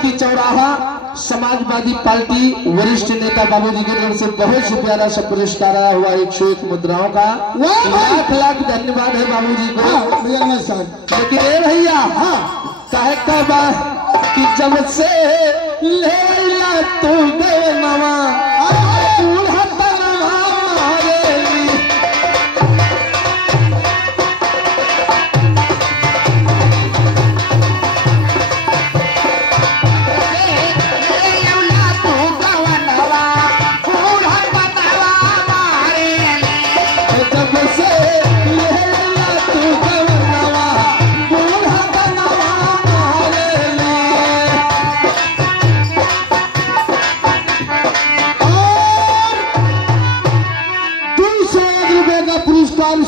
की चौराहा समाजवादी पार्टी वरिष्ठ नेता बाबूजी की तरफ से बहुत से प्यारा सा पुरस्कार आया हुआ 101 मुद्राओं का। लाख लाख धन्यवाद है बाबूजी को। लेकिन ए भैया काहे का कि जब से लेला तू गए नवा बूढ़ा तरवा मारेली।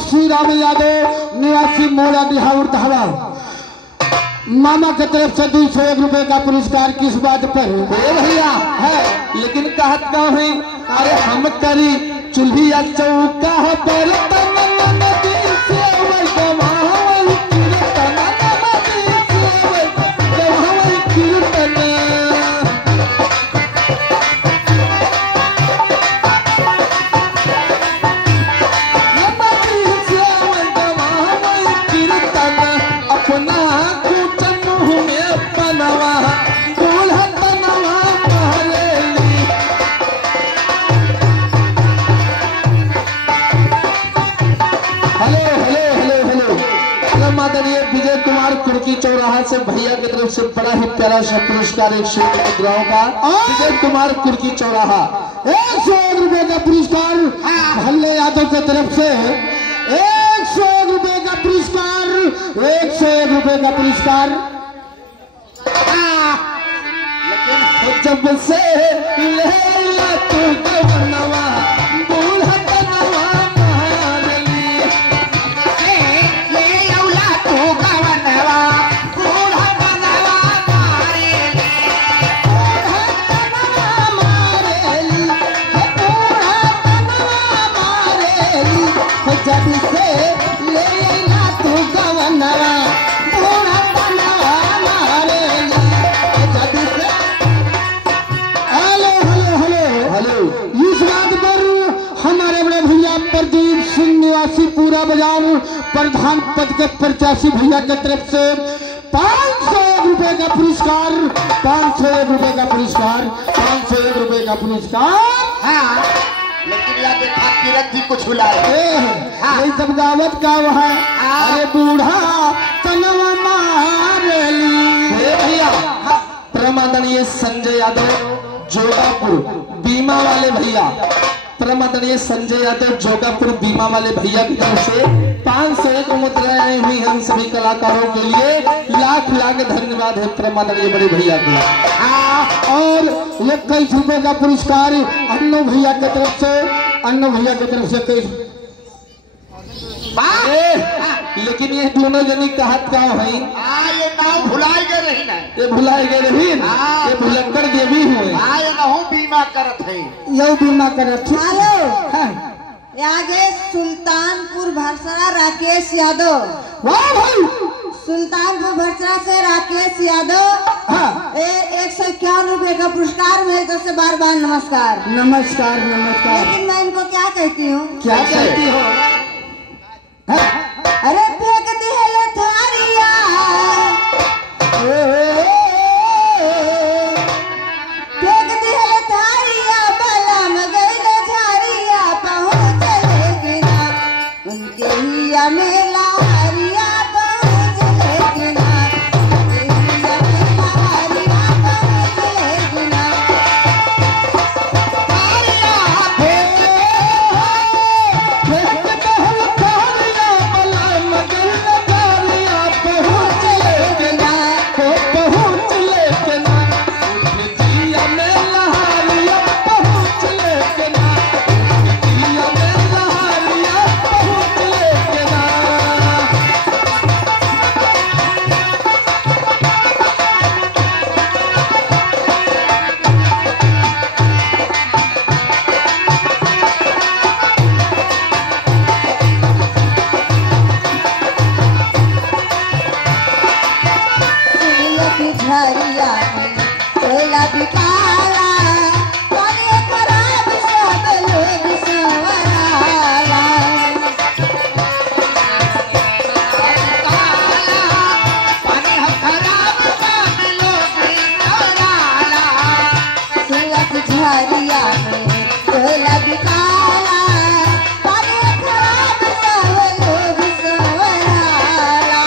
श्री राम यादव निवासी मोड़ा बिहार धावा मामा की तरफ से 201 रुपए का पुरस्कार। किस बात पर भैया है लेकिन कहत का है अरे हम करी चूल्हिया चौका पर विजय कुमार कुर्की चौराहा से भैया की तरफ से बड़ा ही प्यारा सा पुरस्कार 101 मुद्राओं का। विजय कुमार कुर्की चौराहा 101 रुपए का पुरस्कार भल्ले यादव की तरफ से 101 रुपए का पुरस्कार 101 रुपए का पुरस्कार। लेकिन जब से लेला तू गवनवा बूढ़ा तनवा पूरा बाजार प्रधान पद के प्रत्याशी भैया की तरफ से 501 रुपए का पुरस्कार 501 रुपए का पुरस्कार 501 रुपए का पुरस्कार। लेकिन यहाँ देखा किरत जी कुछ बुलाए ये सब गावत का है। अरे बूढ़ा तनवा मारेली भैया परमादरणीय संजय यादव जोगापुर बीमा वाले भैया परमादरणीय संजय यादव जोगापुर बीमा वाले भैया की तरफ से 501 मुद्राएं हुई हम सभी कलाकारों के लिए लाख लाख धन्यवाद है परमादरणीय बड़े भैया को। और 21 रुपए का पुरस्कार अन्नू भैया की तरफ से अन्नू भैया की तरफ से 21। लेकिन ये दोनों जनी कहत का है ये नाम भुलाई गए रही ना ये भुलाई गए रही ये भुलक्कड़ देवी हुए ये नहु बीमा करत है यह बीमा करत है। हेलो आगे सुल्तानपुर भरसरा राकेश यादव। वाह भाई सुल्तानपुर भरसरा से राकेश यादव 151 रुपए का पुरस्कार। मेरी तरफ से बार बार नमस्कार नमस्कार नमस्कार। लेकिन मैं इनको क्या कहती हूँ क्या कहती हो? अरे फेंक दिहले थारिया फेंक दिहले थारिया बलम गईले झारिया पहुँचले किना उनके हिया में लहरिया पहुँचले किना उनके हिया में लहरिया पहुँचले किना। मगर झरिया में कोयला बिकाला पानी खराब सब लोग संवराला सूरत झरिया में कोयला बिकाला पानी खराब सब लोग संवराला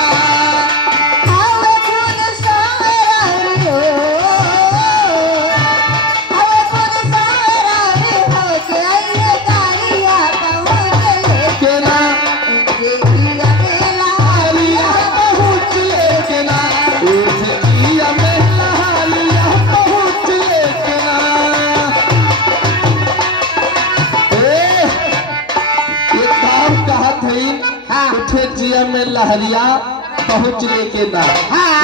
आवे खुद संवरारी हो आवे खुद संवरारी हो के आइए गाड़िया पहुँच के ना लेकिया मेला हालिया पहुँच लेके ना उठिया में हालिया पहुँच लेके ना। एक बार कहा थी उठे जिया में लहरिया पहुँच लेके ना।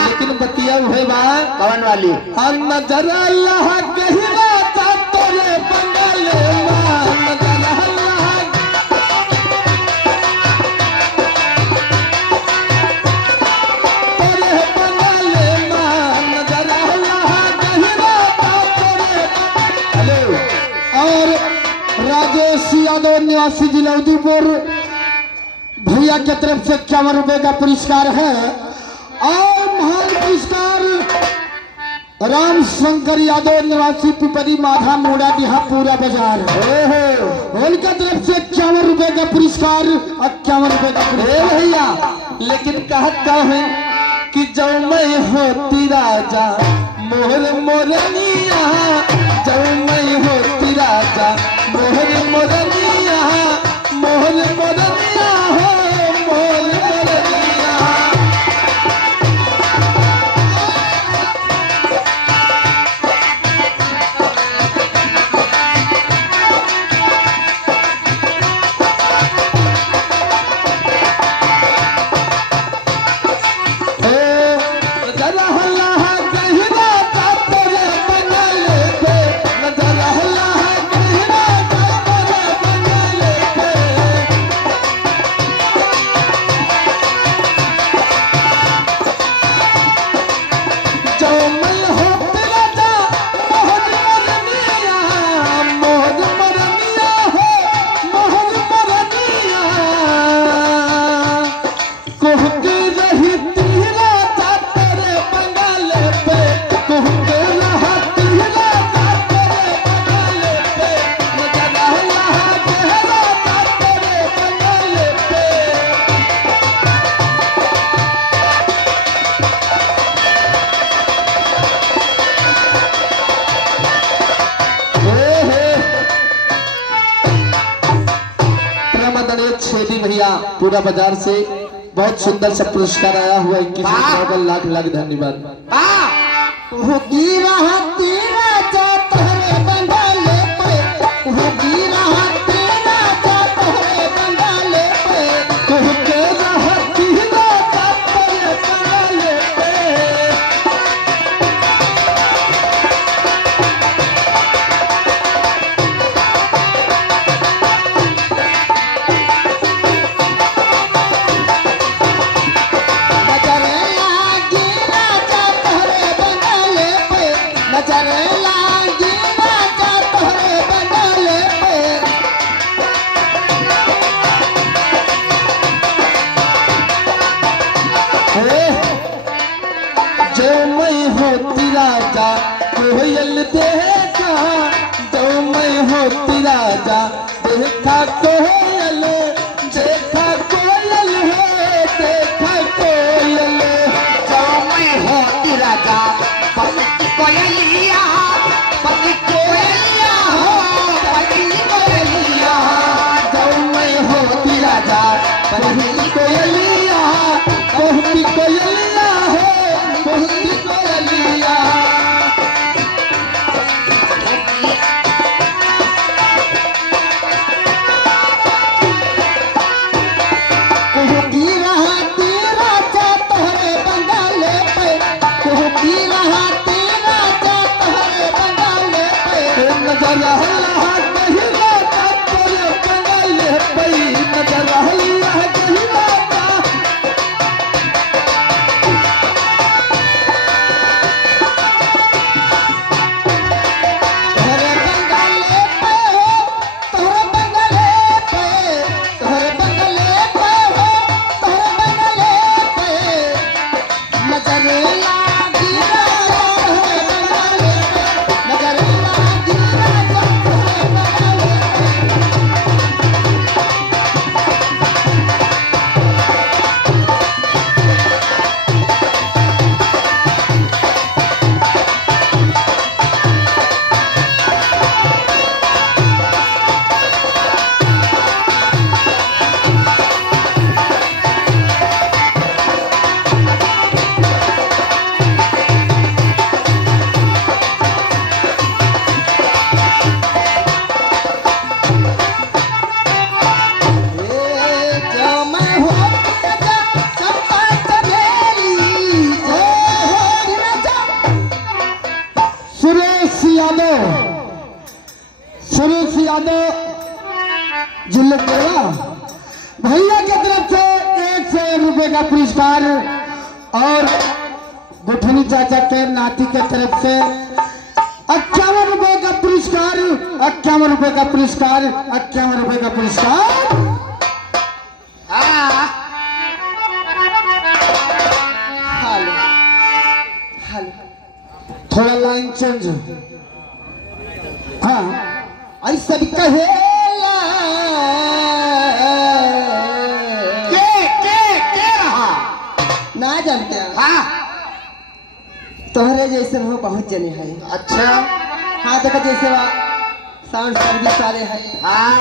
लेकिन बतिया हुए बा कवन वाली और नजर अल्लाह गहिरा ता तोरे बंगले मां नजर अल्लाह तोरे बंगले मां नजर अल्लाह गहिरा ता तोरे। हेलो और राजेश यादव निवासी जिलौदीपुर भैया की तरफ से 51 रुपए का पुरस्कार है। और महान पुरस्कार राम शंकर यादव निवासी पिपरी माधा मोड़ा दिहा पूरा बाजार उनका तरफ से 51 रुपए का पुरस्कार 51 रुपए का पुरस्कार। भैया लेकिन कहत का है कि जो मैं होती राजा मोहर मोरनिया जो मैं होती राजा मोहर मोरनिया मोहर मोरनिया हो मोहर मोरनिया। नजर अल्लाह गहिरा ता तोरे बंगले पे नजर अल्लाह गहिरा ता तोरे बंगले पे। जो मैं होती राजा मोहर मोरनिया मोहर मोरनिया हो मोहर मोरनिया कोह के रही तीरा ता तेरे बंगले पे कोह के रहा तीरा ता तेरे बंगले पे नजर अल्लाह गहरा ता तेरे बंगले पे। प्रमदनीय छेदी भैया पूरा बाजार से बहुत सुंदर सा पुरस्कार आया हुआ 21 लाख लाख धन्यवाद। गिरा तेरा जा तोरे बंगले पे गिरा तेरा जा तोरे बंगले पे कोह के रहा तीरा ता तेरे बंगले पे। नजरेला गिरा जा तोरे बंगले पे जो मैं होती राजा कोयल देखा जो मैं होती राजा देखा कोयल देखा कोयल हो देखा कोयल। जो मैं होती राजा पति कोयलिया हो पति कोयलिया जो मैं होती राजा पहली कोयलिया बहुती कोयलिया हो बहुती कोयलिया। यादव जुल्लत देवा भैया की तरफ से 101 रुपए का पुरस्कार और गुठनी चाचा के नाती के तरफ से 51 रुपए का पुरस्कार 51 रुपए का पुरस्कार 51 रुपए का पुरस्कार। थोड़ा लाइन चेंज हाँ ऐसा भी कहेला के रहा ना जानते हैं। हाँ तोहरे जैसे वो बहुत जने हैं। अच्छा हाँ देखो जैसे वो साउंड सर्विस वाले हैं, हाँ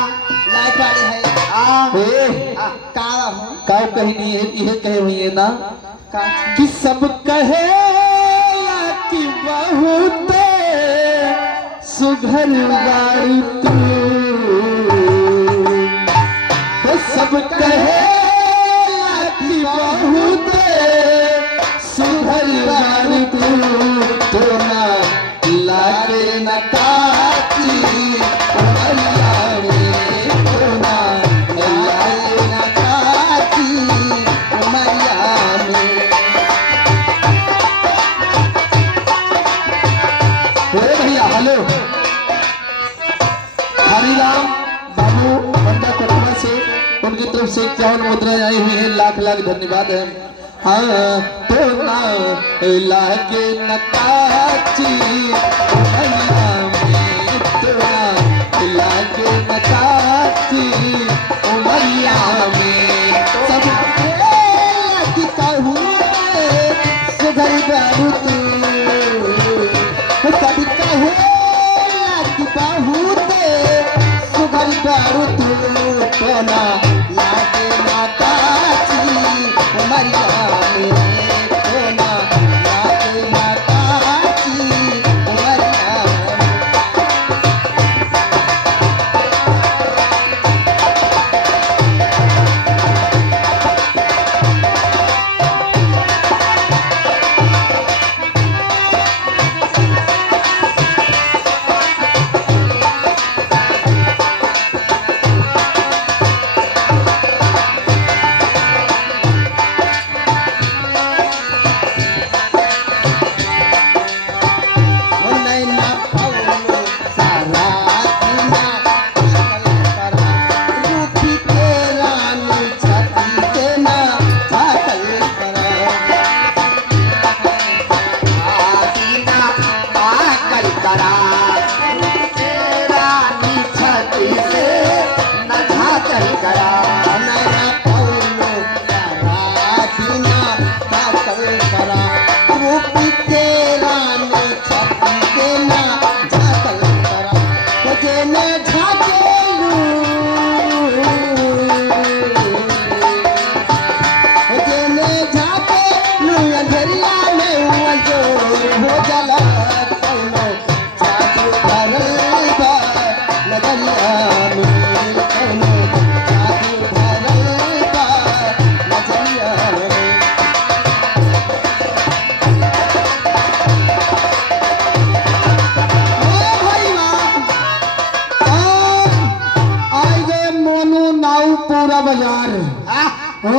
लाइट वाले हैं, ए, का हो काव कहीं नहीं है, यह कहे हुई है ना का कि सब कहे कि बहुत सुघर बारू तू सब कहे कि बहुत सुघर बारू तू तो ना लागे न काची उमरिया रे तो ना लागे न काची उमरिया में। भैया हेलो हरिराम बाबू बंदा कोटवा से उनकी तरफ से 51 मुद्राएं आई हुई है, लाख लाख धन्यवाद है। हाँ तो ना लागे न काची उमरिया में तो ना लागे न काची उमरिया में सब की कहूँ सुधर बारू तू कभी कहे कि बहुत सुघर बारू तू तो ना लागे ना काची उमरिया में तो ना लागे ना काची उमरिया में।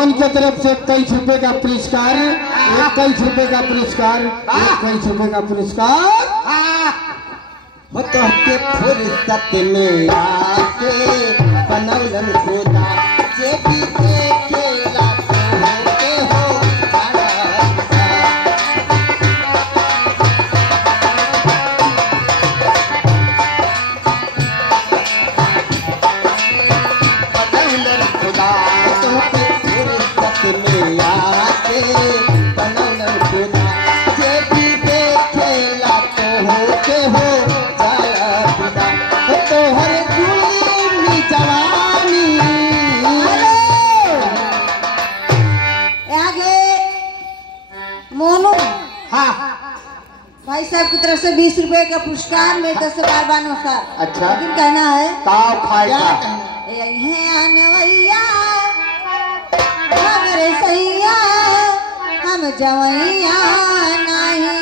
उनके तरफ से 21 रुपए का पुरस्कार 21 रुपए का पुरस्कार 21 रुपए का पुरस्कार। वो तो के फुर्सत में आके बनौलन खुदा जे भी देखेला के हो बनौलन खुदा तो के फुर्सत में आके बनौलन खुदा जे भी देखेला के हो तो हर जुल्मी जवानी आगे मोनू हाँ भाई साहब की तरफ से 20 रुपए का पुरस्कार मेरी तरफ से बार बार नमस्कार। अच्छा। लेकिन कहना है ताव खाएगा यही आनवैया हमरे सैया हम जवैया नहीं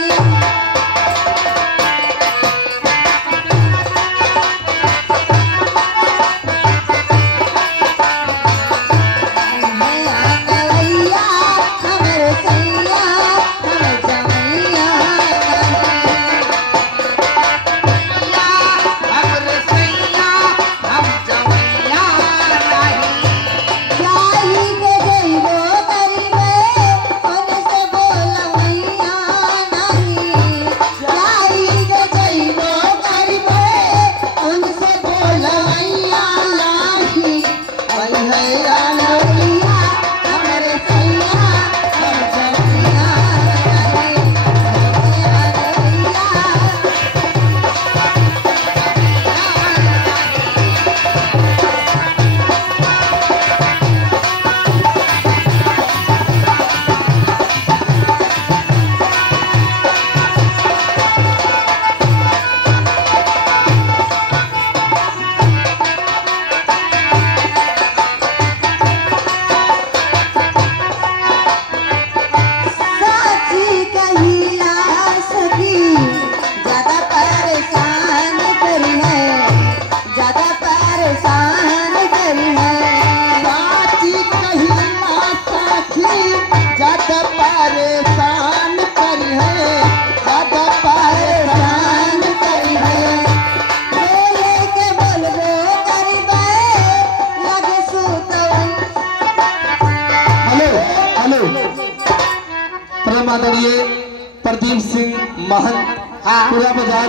पूरा बाजार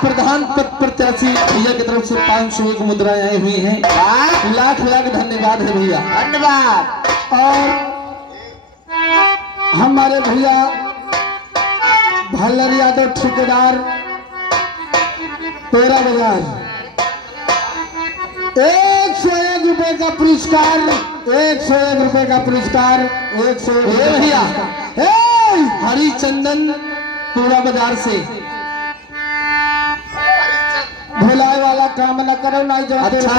प्रधान पद प्रत्याशी भैया की तरफ से 501 मुद्राएं आई हुई हैं। लाख लाख धन्यवाद है भैया, धन्यवाद। और हमारे भैया भल्लर यादव ठेकेदार पेरा बाजार 101 रुपए का पुरस्कार, 101 रुपए का पुरस्कार, 101 भैया ए! हरिचंदन पूरा बाजार से भुलाए वाला काम न करो ना जो अच्छा।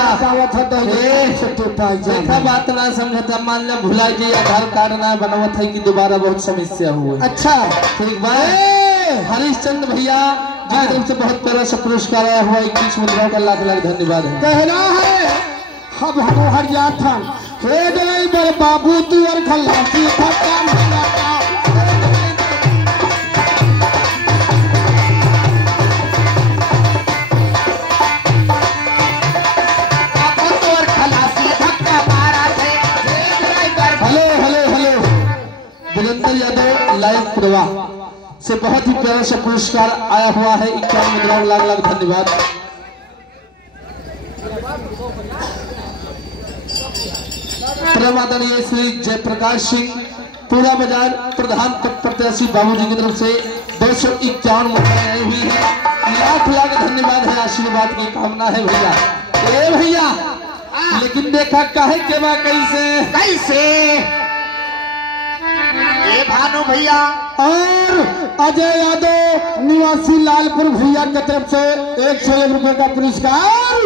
देखा बात ना समझता, मान लो भुला जी आधार कार्ड ना बनवत है कि दोबारा बहुत समस्या हुई। अच्छा ठीक बात। हरिश्चंद्र भैया जी की तरफ से बहुत प्यारा सा पुरस्कार आया हुआ 21 मुद्राओं का लाख लाख धन्यवाद है। कहना है अब हम हर जात था ड्राइवर बाबू तू और खल्लासी वीरेंद्र यादव लाइव प्रवाह से बहुत ही प्यारा सा पुरस्कार आया हुआ है 51 मुद्राओं लाख लाख धन्यवाद। परमादरणीय श्री जयप्रकाश सिंह पूरा बाजार प्रधान पद प्रत्याशी बाबूजी की तरफ से 251 मुद्राएं आई हुई है। लाख लाख धन्यवाद है, आशीर्वाद की कामना है भैया। ए भैया लेकिन देखा काहे के बा कैसे कैसे ये भानु भैया और अजय यादव निवासी लालपुर भैया की तरफ से 101 रुपए का पुरस्कार।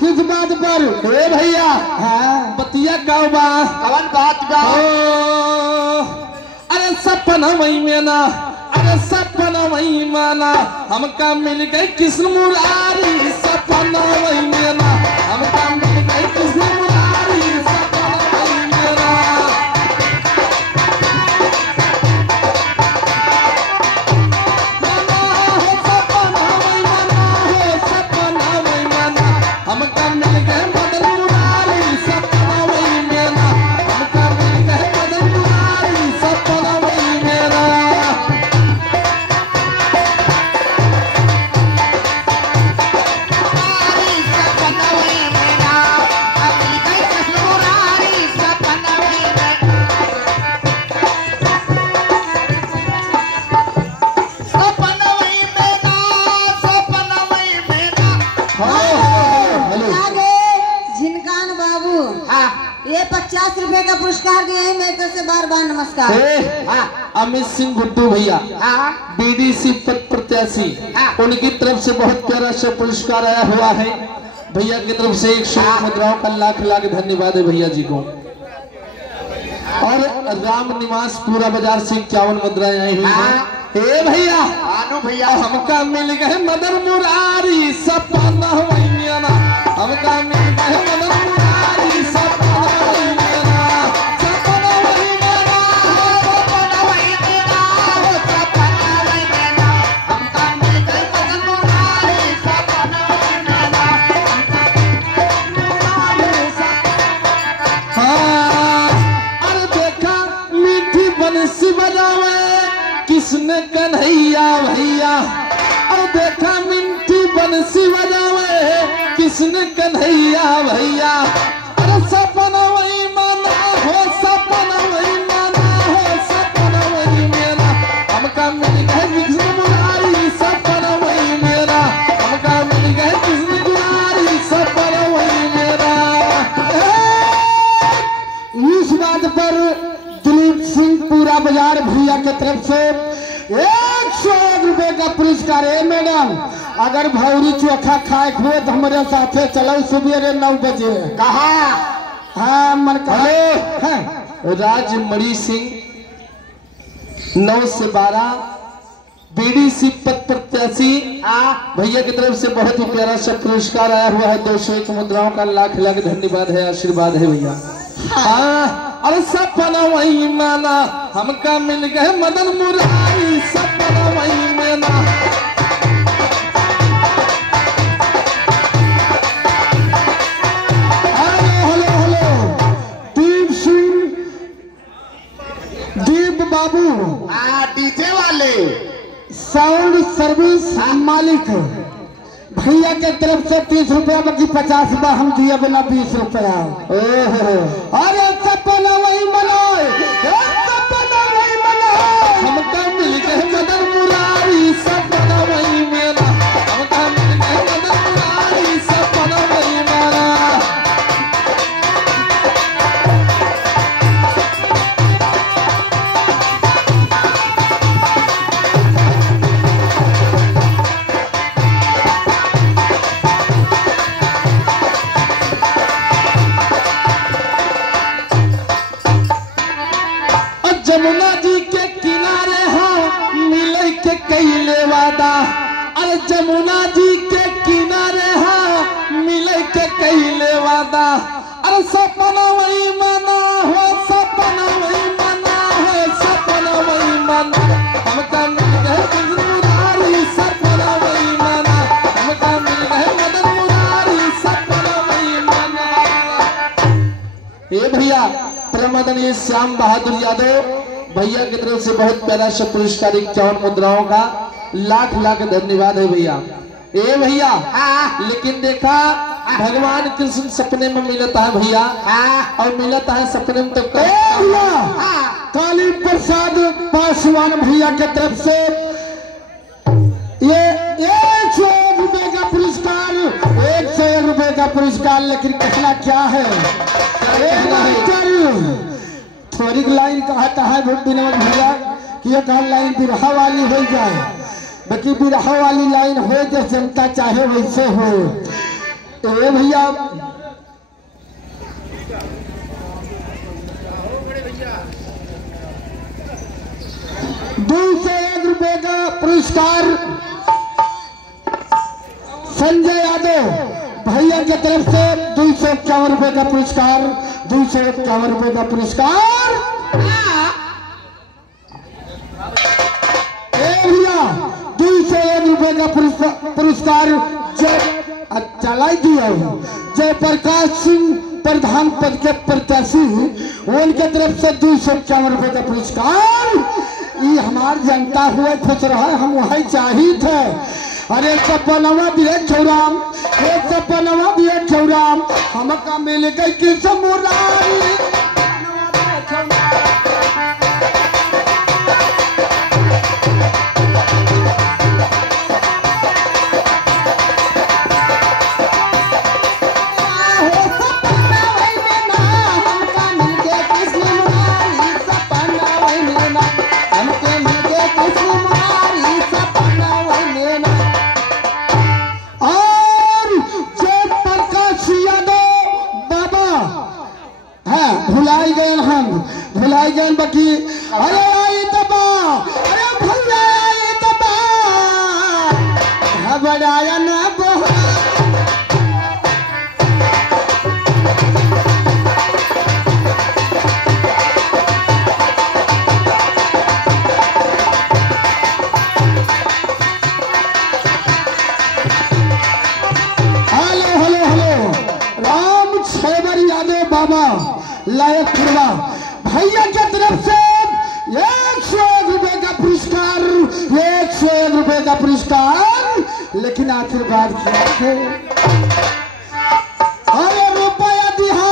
किस बात पर ए भैया बतिया का बा कवन बात बा? अरे सपना वही में ना, अरे सपना वही माना हमका मिल गई कृष्ण मुरारी। सपना वही में ना हमका मिल गई कृष्ण मुरारी। सपना वही में ना सपना वही माना हो, सपना वही माना हमका मिल गए मदन मुरारी। सपना वही में ना हमका मिल गए मदन मुरारी। सपना वही में ना झिनकान बाबू ये 50 रुपए का पुरस्कार दिए हैं मेरे तरफ से बार बार नमस्कार। अमित सिंह गुड्डू भैया बीडीसी पद प्रत्याशी उनकी तरफ से बहुत प्यारा सा पुरस्कार आया हुआ है। भैया की तरफ से 101 मुद्राओं का लाख लाख धन्यवाद है भैया जी को। और राम निवास पूरा बाजार से 51 मुद्राएं आई हुई है। ए भैया भानु भैया हमका मिल गए मदन मुरारी। सपना वही मेरा हमका मिल गए मदन मुरारी। सपना वही मेरा, सपना वही मेरा, सपना वही मेरा, सपना वही मेरा, हमका मिल गई मदन मुरारी। सपना वही मेरा, हमका मिल गई मुरारी। हाँ अरे देखा मीठी बंसी बजावे किसने कन्हैया भैया। और देखा मीठी बंसी बजावे किसने कन्हैया भैया। अरे सपना वही माना हो, सपना वही माना हो, सपना वही मेरा हमका मिल गए कृष्ण मुरारी। सपना वही मेरा हमका मिल गए कृष्ण मुरारी। सपना वही मेरा। इस बात पर दिलीप सिंह पूरा बाजार भैया की तरफ से 101 रुपए का पुरस्कार है। मैडम अगर भौरी चोखा खाए हुए तो हमारे साथे चलो सुबह 9 बजे। कहा हाँ मन हेलो राजमणि सिंह 9 से 12 बीडीसी पद प्रत्याशी भैया की तरफ से बहुत ही प्यारा सा पुरस्कार आया हुआ है। 201 मुद्राओं का लाख लाख धन्यवाद है, आशीर्वाद है भैया। हाँ अरे सपना वही माना हमका मिल गए मदन मुरारी। सपना वही मेरा दीप बाबू डीजे वाले साउंड सर्विस मालिक भैया के तरफ से 30 रुपया बाकी 50 बार हम दिए बिना 20 रुपया। अरे सपना वही मनाए, सपना वही मनाए, हमका मिल गए मदन मुरारी सपना वही मेरा, हमका मिल गए मदन मुरारी सपना वही मेरा। जमुना जी के किनारे हाँ मिले के कैले वादा, अरे जमुना जी के किनारे हाँ मिले के कैले वादा, अरे सपना वही मना हो, सपना वही मना हो, सपना वही मना, हमका मिल गए मदन मुरारी सपना वही मना, हमका मिल गए मदन मुरारी सपना वही मना। ये भैया प्रमदनीय श्याम बहादुर यादव भैया की तरफ से बहुत प्यारा सा पुरस्कार 51 मुद्राओं का लाख लाख धन्यवाद है भैया। ए भैया लेकिन देखा भगवान कृष्ण सपने में मिलता है भैया, और मिलता है सपने में तो काली प्रसाद पासवान भैया के तरफ से ये 101 रुपए का पुरस्कार, 101 रुपए का पुरस्कार। लेकिन कहना क्या है, थोड़ी लाइन कहता है विनोद भैया कि एक लाइन बिरहा वाली हो जाए, बाकी बिरहा वाली लाइन हो जैसे जनता चाहे वैसे हो। ए भैया ₹201 रुपए का पुरस्कार संजय यादव भैया की तरफ से 251 रुपए का पुरस्कार, 251 रुपए का पुरस्कार। भैया 201 रुपए का पुरस्कार चला दिया जयप्रकाश सिंह प्रधान पद के प्रत्याशी, उनके तरफ से 251 रुपए का पुरस्कार। ये हमार जनता हुए खुश रहा, हम वही चाहिए थे। अरे सपनवा दिए छौराम, एक सपनवा दिए छौराम, हमका मिल गई कि समुरारी। भुलाई गए बाकी। अरे आई दबा, अरे भैया आई दबा, घबराया ना बहुत। हेलो हेलो हेलो, राम छेबर यादव बाबा लायक फिरवा भैया की तरफ से 101 रुपए का पुरस्कार, 101 रुपए का पुरस्कार। लेकिन आशीर्वाद क्या थे, अरे रुपया दिया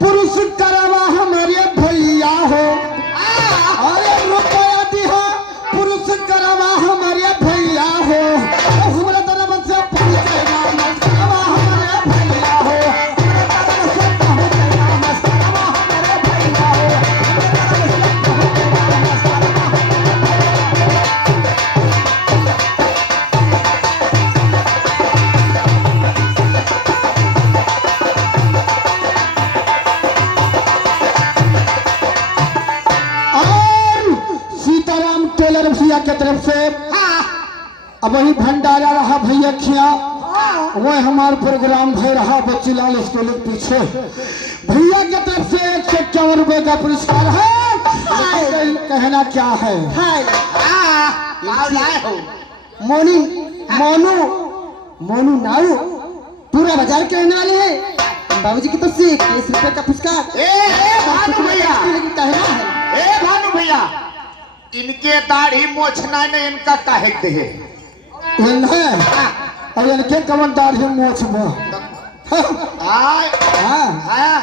पुरुष करवा हमारे भैया हो, अरे रुपया दिया पुरुष करवा हमारे भैया हो, हमारे तरफ से पहुंचेगा मस्करवा हमारे भैया हो, भैया की तरफ से अब वही भंडारा रहा भैया खिया, वह हमारा प्रोग्राम भय रहा बच्चीलाल स्कूल के पीछे। भैया की तरफ से 151 रुपए का पुरस्कार है। कहना क्या है, मोनी मोनू मोनू नाऊ पूरा बाजार कहने वाले हैं। बाबूजी की तरफ से 21 रुपए का पुरस्कार। भानु भैया, कहना है भानु भैया, इनके दाढ़ी मोछना ने इनका काहे दे और इनके कमन दाढ़ी मोछ में आय हाँ हाँ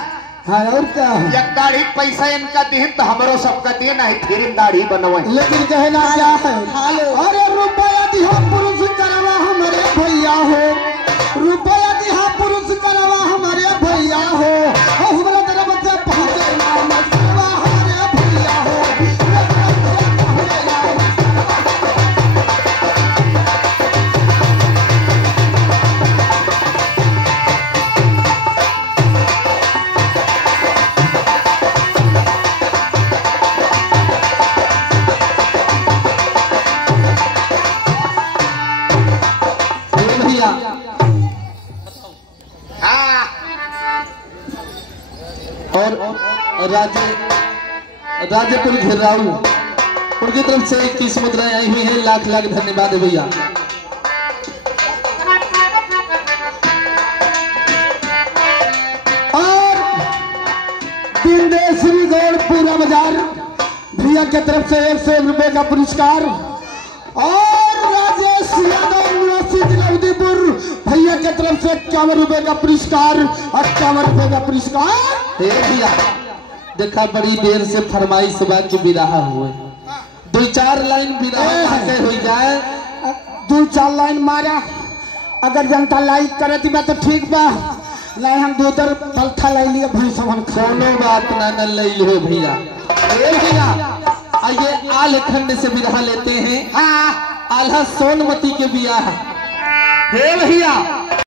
हाँ और क्या एक दाढ़ी पैसा इनका दिन तो हमरो सबका दिन है फिर दाढ़ी बनवे लेकिन कहना क्या है अरे रुपया दिहा पुरुष करवा हमारे भैया हो रुपया दिहा पुरुष करवा हमारे भैया हो हमारा तरफ से पहुंचे नाम करवा हमारे भैया हो भैया हाँ और राजेपुर घेराऊ उनकी तरफ से 21 मुद्राएं आई हुई हैं। लाख लाख धन्यवाद है भैया। और बिंदेश्वरी गौड़ पूरा बाजार भैया की तरफ से 100 रुपए का पुरस्कार और राजेश यादव निवासी जिलाउद्दीपुर भैया की तरफ से 51 रुपए का पुरस्कार 58 रुपए का पुरस्कार। हे भैया देखा बड़ी देर से फरमाइश बा के बिराहा हुए 2-4 लाइन बिराहा के हो जाए 2-4 लाइन मारा अगर जनता लाइक करे दी बा तो ठीक बा नहीं हम 2-4 पलथा ले लिए भाई समन कोनो बात ना न ले लो भैया। हे भैया आइए आल खंड से बिरहा लेते हैं। हाँ आल्हा सोनमती के बियाह। हे भैया